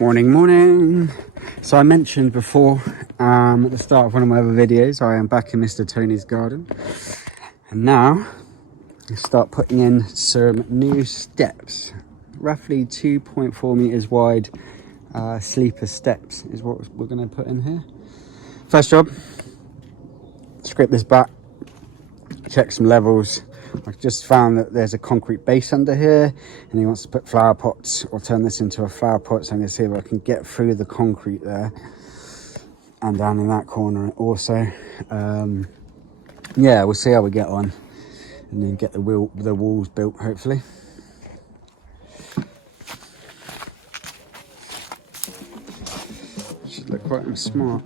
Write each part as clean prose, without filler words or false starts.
Morning. So I mentioned before at the start of one of my other videos, I am back in Mr. Tony's garden, and now I start putting in some new steps. Roughly 2.4 meters wide sleeper steps is what we're going to put in here. First job, scrape this back, check some levels. I just found that there's a concrete base under here, and he wants to put flower pots or turn this into a flower pot, so I'm going to see if I can get through the concrete there and down in that corner also. Yeah, we'll see how we get on and then get the walls built, hopefully. Should look quite smart.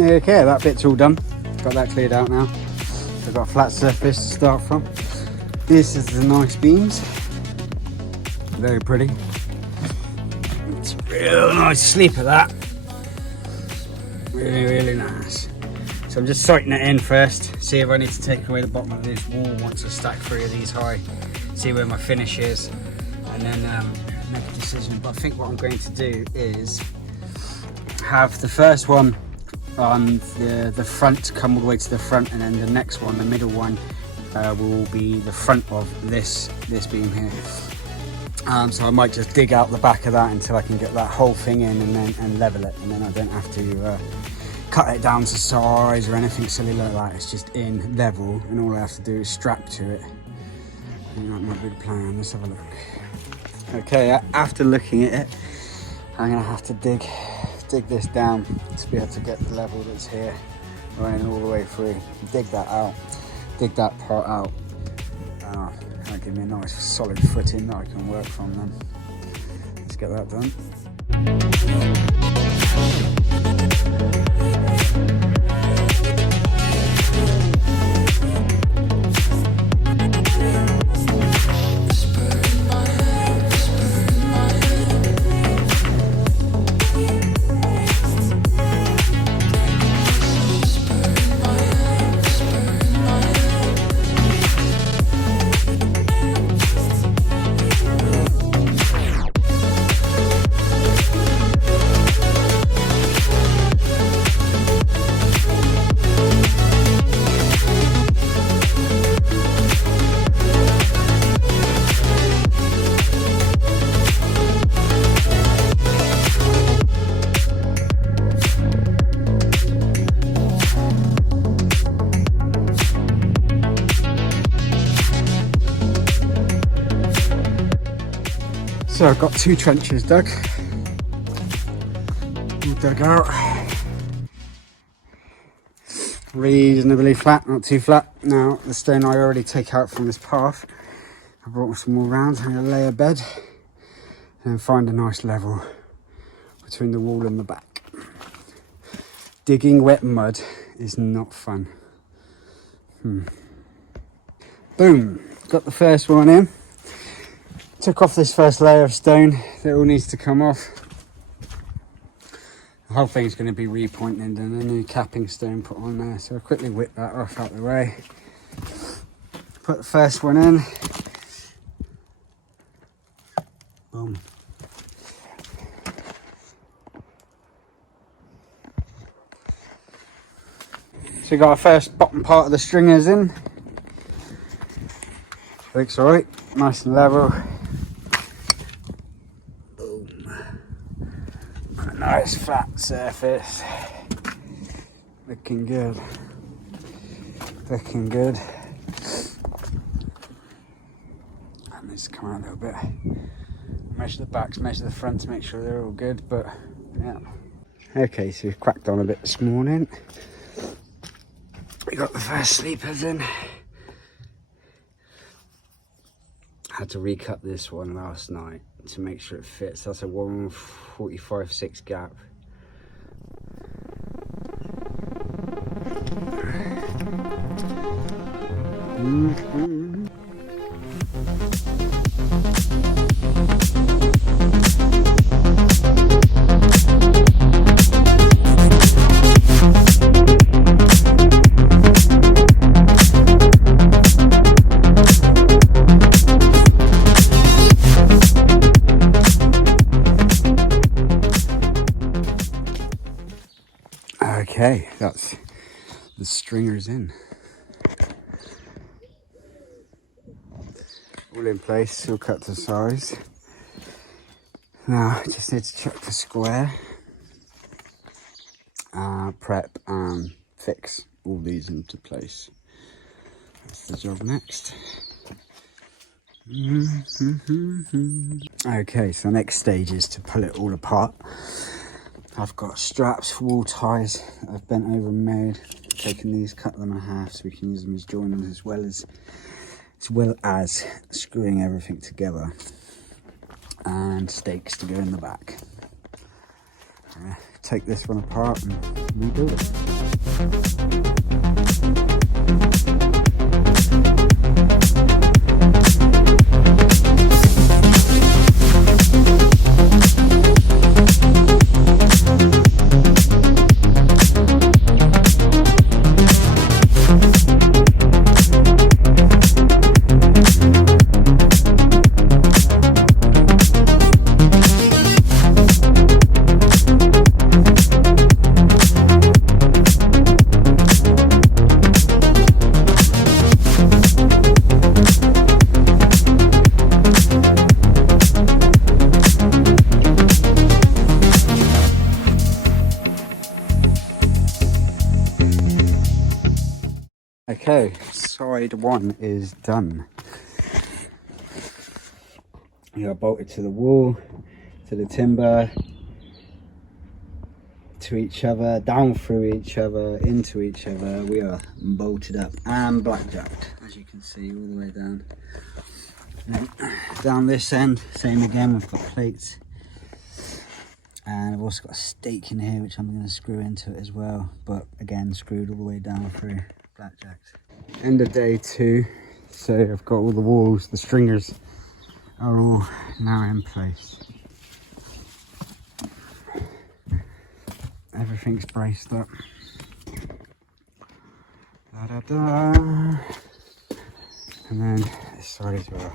Okay, that bit's all done. Got that cleared out now. I've got a flat surface to start from. This is the nice beams. Very pretty. It's a real nice sleeper, that. Really, really nice. So I'm just sighting it in first. See if I need to take away the bottom of this wall once I stack 3 of these high. See where my finish is. And then make a decision. But I think what I'm going to do is have the first one on the front, come all the way to the front, and then the next one, the middle one, will be the front of this beam here. So I might just dig out the back of that until I can get that whole thing in and level it, and then I don't have to cut it down to size or anything silly like that. It's just in level, and all I have to do is strap to it. I think that might be the plan. Let's have a look. Okay, after looking at it, I'm gonna have to dig this down to be able to get the level that's here running all the way through. Dig that out, dig that part out. That'll give me a nice solid footing that I can work from then. Let's get that done. So I've got 2 trenches dug. All dug out. Reasonably flat, not too flat. Now the stone I already take out from this path, I brought some more round. I'm going to lay a bed and find a nice level between the wall and the back. Digging wet mud is not fun. Boom, got the first one in. Took off this first layer of stone that all needs to come off. The whole thing's going to be repointed and a new capping stone put on there, so I'll quickly whip that off out the way. Put the first one in. Boom. So we got our first bottom part of the stringers in. Looks alright, nice and level. Nice flat surface. Looking good. Looking good. That needs to come out a little bit. Measure the backs, measure the fronts, make sure they're all good, but yeah. Okay, so we've cracked on a bit this morning. We got the first sleepers in. Had to recut this one last night to make sure it fits. That's a 145/6 gap. Okay, that's the stringers in. All in place, all cut to size. Now, just need to check the square, prep and fix all these into place. That's the job next. Okay, so the next stage is to pull it all apart. I've got straps, wall ties that I've bent over and made. Taken these, cut them in half so we can use them as joiners, as well as screwing everything together, and stakes to go in the back. Take this one apart and rebuild it. Okay, side one is done. We are bolted to the wall, to the timber, to each other, down through each other, into each other. We are bolted up and blackjacked, as you can see, all the way down. And down this end, same again, we've got plates. And I've also got a stake in here, which I'm going to screw into it as well. But again, screwed all the way down through, blackjacked. End of day 2. So I've got all the walls, the stringers are all now in place. Everything's braced up. Da, da, da. And then this side as well.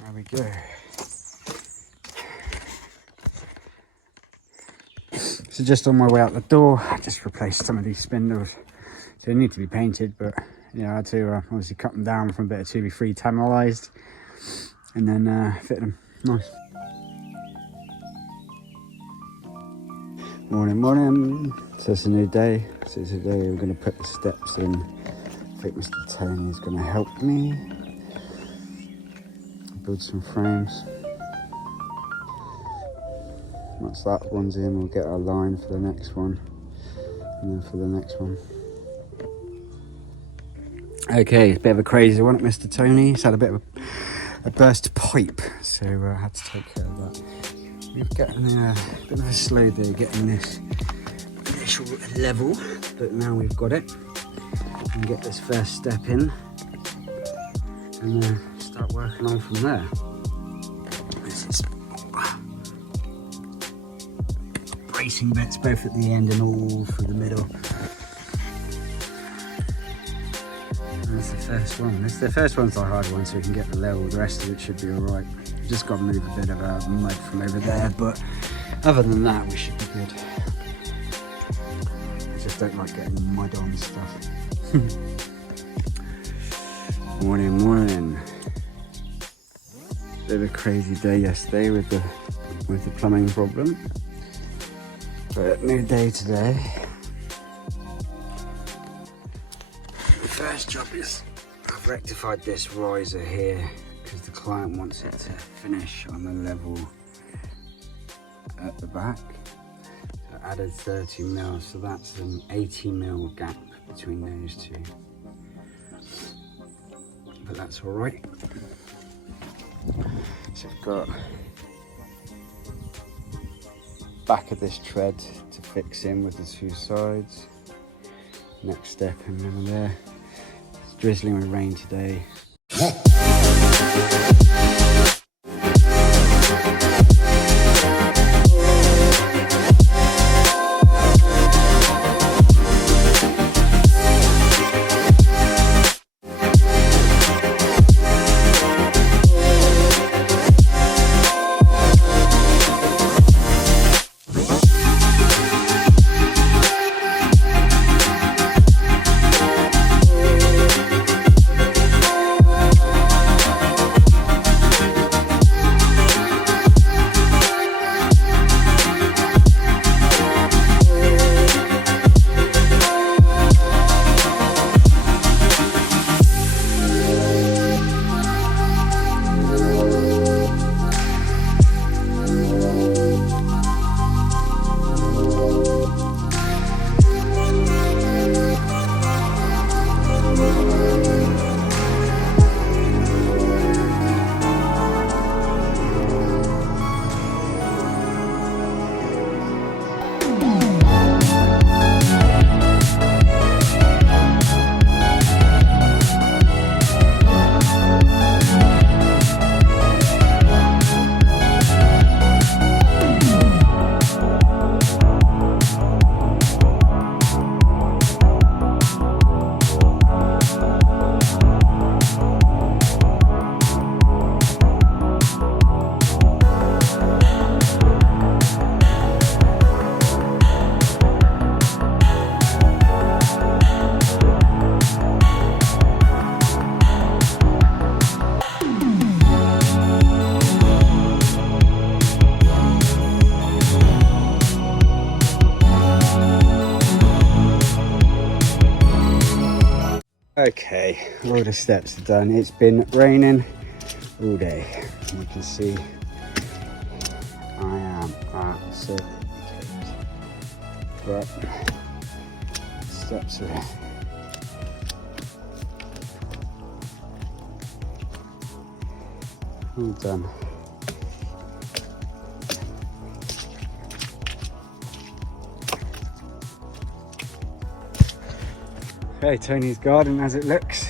There we go. So just on my way out the door, I just replaced some of these spindles. So they need to be painted, but you know, I had to obviously cut them down from a bit of 2B3 tannalized, and then fit them. Nice. Morning, morning. So it's a new day. So today we're going to put the steps in. I think Mr. Tony is going to help me build some frames. Once that one's in, we'll get our line for the next one, and then for the next one. Okay, a bit of a crazy one at Mr. Tony. He's had a bit of a burst pipe, so I had to take care of that. We've gotten a bit of a slow day getting this initial level, but now we've got it. We can get this first step in and start working on from there. This is bracing bits both at the end and all through the middle. That's the first one. The first one's the hard one, so we can get the level. The rest of it should be alright. Just got to move a bit of mud from over there, but other than that, we should be good. I just don't like getting mud on stuff. Morning, morning. Bit of a crazy day yesterday with the plumbing problem, but new day today. The first job is I've rectified this riser here because the client wants it to finish on the level at the back. So I added 30 mil, so that's an 80 mil gap between those two. But that's all right. So I've got back of this tread to fix in with the two sides. Next step in over there. It's drizzling with rain today. Okay, all the steps are done. It's been raining all day. You can see I am absolutely caked. But steps are all done. Okay, Tony's garden as it looks.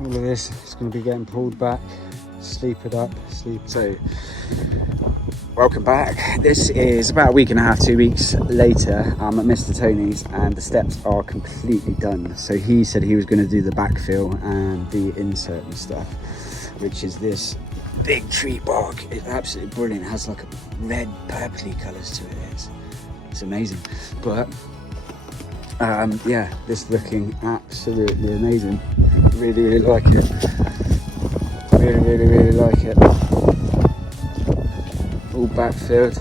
All of this is going to be getting pulled back, sleeped up, So, welcome back. This is about a week and a half, 2 weeks later. I'm at Mr. Tony's and the steps are completely done. So he said he was going to do the backfill and the insert and stuff, which is this big tree bark. It's absolutely brilliant. It has like a red purpley colours to it. It's amazing. But yeah, this is looking absolutely amazing. Really like it. Really like it. All backfilled.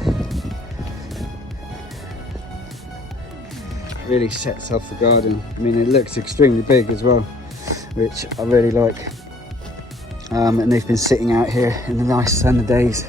Really sets off the garden. I mean, it looks extremely big as well, which I really like. And they've been sitting out here in the nice sunny days